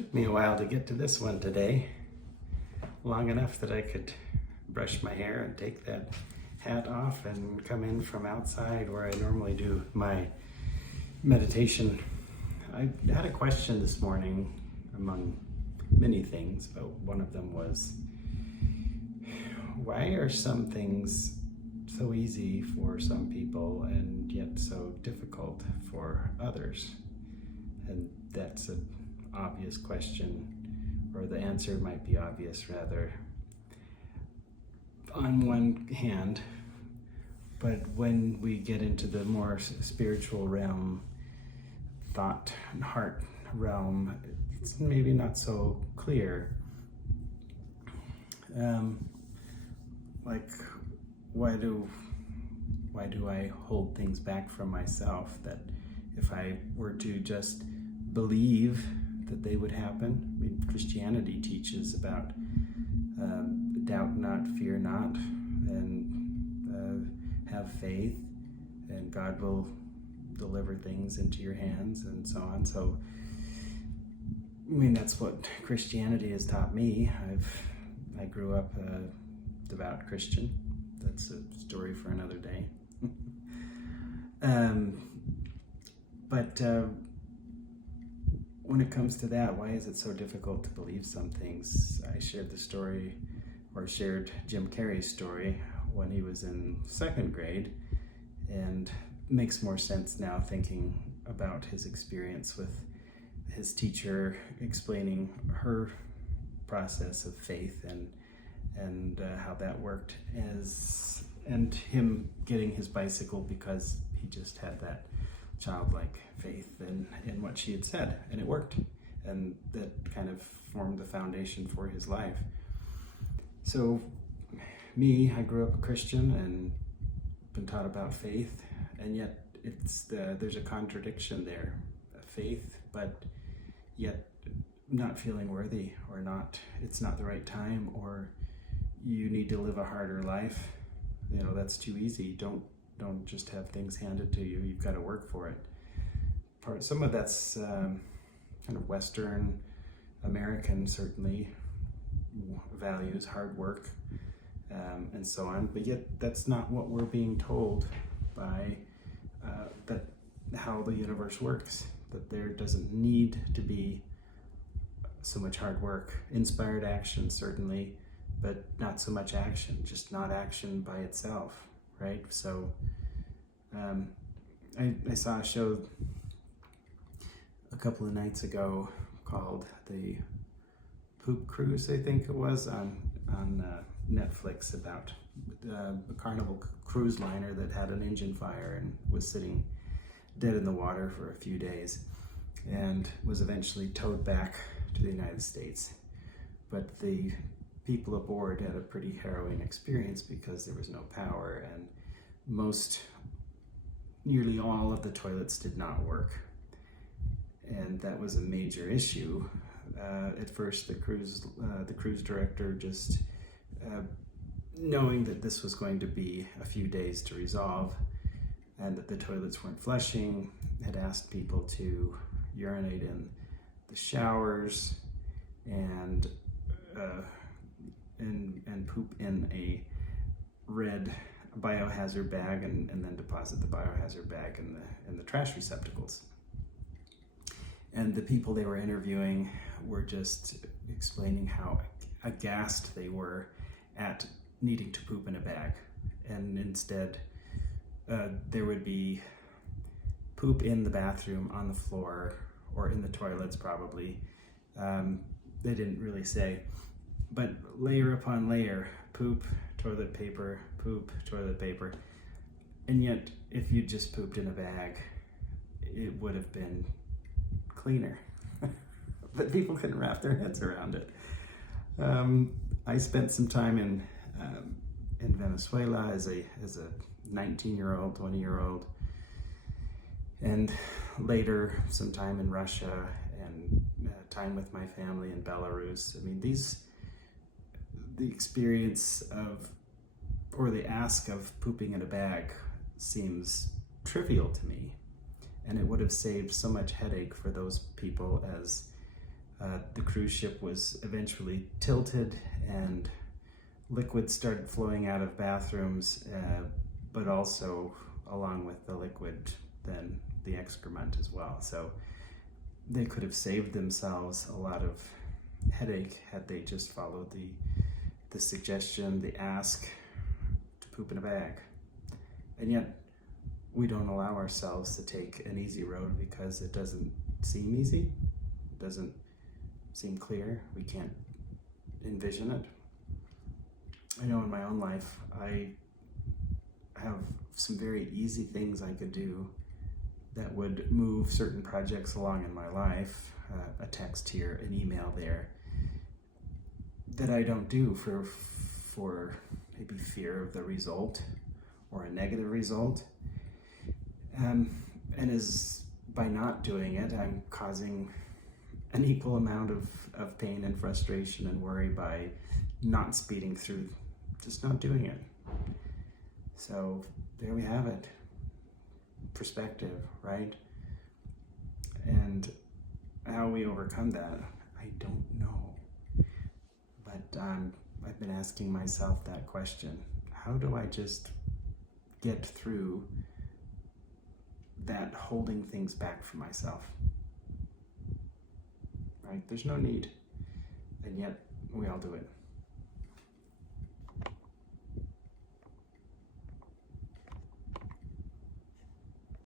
Took me a while to get to this one today, long enough that I could brush my hair and take that hat off and come in from outside where I normally do my meditation. I had a question this morning among many things, but one of them was, why are some things so easy for some people and yet so difficult for others? And that's an obvious question, or the answer might be obvious rather, on one hand. But when we get into the more spiritual realm, thought and heart realm, it's maybe not so clear. Like, why do I hold things back from myself that if I were to just believe that they would happen? I mean, Christianity teaches about doubt not, fear not, and have faith, and God will deliver things into your hands, and so on. So, I mean, that's what Christianity has taught me. I grew up a devout Christian. That's a story for another day. But when it comes to that, why is it so difficult to believe some things? I shared Jim Carrey's story when he was in second grade, and it makes more sense now thinking about his experience with his teacher explaining her process of faith and how that worked, and him getting his bicycle because he just had that childlike faith in what she had said, and it worked, and that kind of formed the foundation for his life. So me, I grew up a Christian and been taught about faith, and yet there's a contradiction there. Faith, but yet not feeling worthy, or it's not the right time, or you need to live a harder life. That's too easy. Don't just have things handed to you. You've got to work for it. Some of that's kind of Western American, certainly, values hard work and so on. But yet that's not what we're being told by that how the universe works. That there doesn't need to be so much hard work. Inspired action, certainly, but not so much action. Just not action by itself, right? So I saw a show a couple of nights ago called the Poop Cruise, I think it was, on Netflix, about a Carnival cruise liner that had an engine fire and was sitting dead in the water for a few days, and was eventually towed back to the United States. But the people aboard had a pretty harrowing experience because there was no power, and nearly all of the toilets did not work. And that was a major issue. At first, the cruise director, just knowing that this was going to be a few days to resolve, and that the toilets weren't flushing, had asked people to urinate in the showers and poop in a red biohazard bag, and then deposit the biohazard bag in the trash receptacles. And the people they were interviewing were just explaining how aghast they were at needing to poop in a bag, and instead there would be poop in the bathroom, on the floor, or in the toilets probably. They didn't really say, but layer upon layer, poop, toilet paper, poop, toilet paper. And yet, if you just pooped in a bag, it would have been cleaner. But people couldn't wrap their heads around it. I spent some time in Venezuela as a 19-year-old, 20-year-old, and later some time in Russia, and time with my family in Belarus. I mean, the experience of, or the ask of pooping in a bag seems trivial to me, and it would have saved so much headache for those people as The cruise ship was eventually tilted and liquid started flowing out of bathrooms, but also along with the liquid, then the excrement as well. So they could have saved themselves a lot of headache had they just followed the suggestion, the ask to poop in a bag. And yet we don't allow ourselves to take an easy road because it doesn't seem easy, it doesn't seem clear, we can't envision it. I know in my own life, I have some very easy things I could do that would move certain projects along in my life, a text here, an email there, that I don't do for maybe fear of the result or a negative result. And as by not doing it, I'm causing an equal amount of pain and frustration and worry by not speeding through, just not doing it. So there we have it. Perspective, right? And how we overcome that, I don't know. But I've been asking myself that question. How do I just get through that holding things back for myself? Right? There's no need. And yet we all do it.